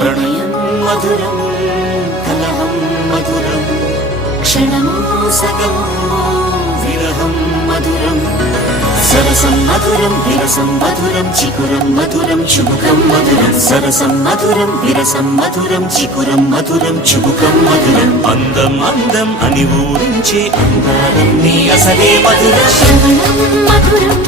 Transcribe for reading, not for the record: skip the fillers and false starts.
ప్రణయం మధురం కలహం మధురం క్షణమో సగమో విరహం మధురం సరసం మధురం విరసం మధురం చికురం మధురం చుబుకం మధురం సరసం మధురం విరసం మధురం చికురం మధురం చుబుకం మధురం అందం అందం అని ఊరించే అందాలన్నీ అసలే మధురం శ్రవణం మధురం